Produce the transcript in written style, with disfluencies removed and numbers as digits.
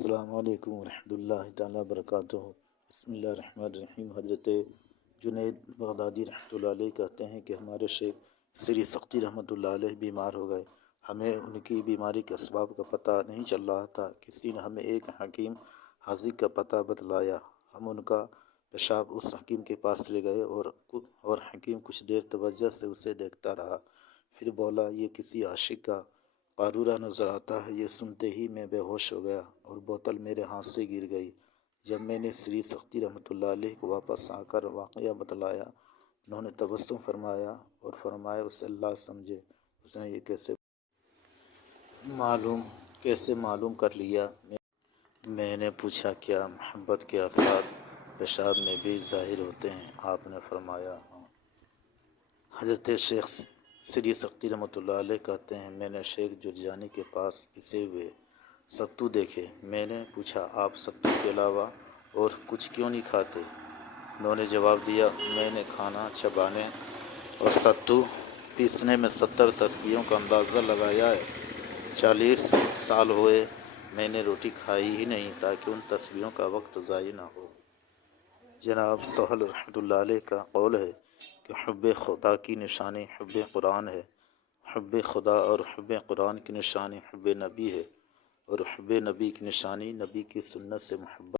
السلام علیکم ورحمۃ اللہ تعالیٰ وبرکاتہ۔ بسم اللہ الرحمن الرحیم۔ حضرت جنید بغدادی رحمۃ اللہ علیہ کہتے ہیں کہ ہمارے شیخ سری سختی رحمۃ اللہ علیہ بیمار ہو گئے۔ ہمیں ان کی بیماری کے اسباب کا پتہ نہیں چل رہا تھا۔ کسی نے ہمیں ایک حکیم حاذق کا پتہ بتلایا۔ ہم ان کا پیشاب اس حکیم کے پاس لے گئے اور حکیم کچھ دیر توجہ سے اسے دیکھتا رہا، پھر بولا، یہ کسی عاشق کا قارورہ نظر آتا ہے۔ یہ سنتے ہی میں بے ہوش ہو گیا اور بوتل میرے ہاتھ سے گر گئی۔ جب میں نے سری سختی رحمۃ اللہ علیہ کو واپس آ کر واقعہ بتلایا، انہوں نے تبسم فرمایا اور فرمایا، اسے اللہ سمجھے، اس نے یہ کیسے معلوم کر لیا؟ میں نے پوچھا، کیا محبت کے اثرات پیشاب میں بھی ظاہر ہوتے ہیں؟ آپ نے فرمایا، ہاں۔ حضرت شیخ سری سختی رحمۃ اللہ علیہ کہتے ہیں، میں نے شیخ جرجانی کے پاس پسے ہوئے ستو دیکھے۔ میں نے پوچھا، آپ ستو کے علاوہ اور کچھ کیوں نہیں کھاتے؟ انہوں نے جواب دیا، میں نے کھانا چبانے اور ستو پیسنے میں 70 تسبیحوں کا اندازہ لگایا ہے۔ 40 سال ہوئے میں نے روٹی کھائی ہی نہیں تاکہ ان تسبیحوں کا وقت ضائع نہ ہو۔ جناب سہل رحمۃ اللہ علیہ کا قول ہے کہ حب خدا کی نشانی حب قرآن ہے۔ حب خدا اور حب قرآن کی نشانی حب نبی ہے، اور حب نبی کی نشانی نبی کی سنت سے محبت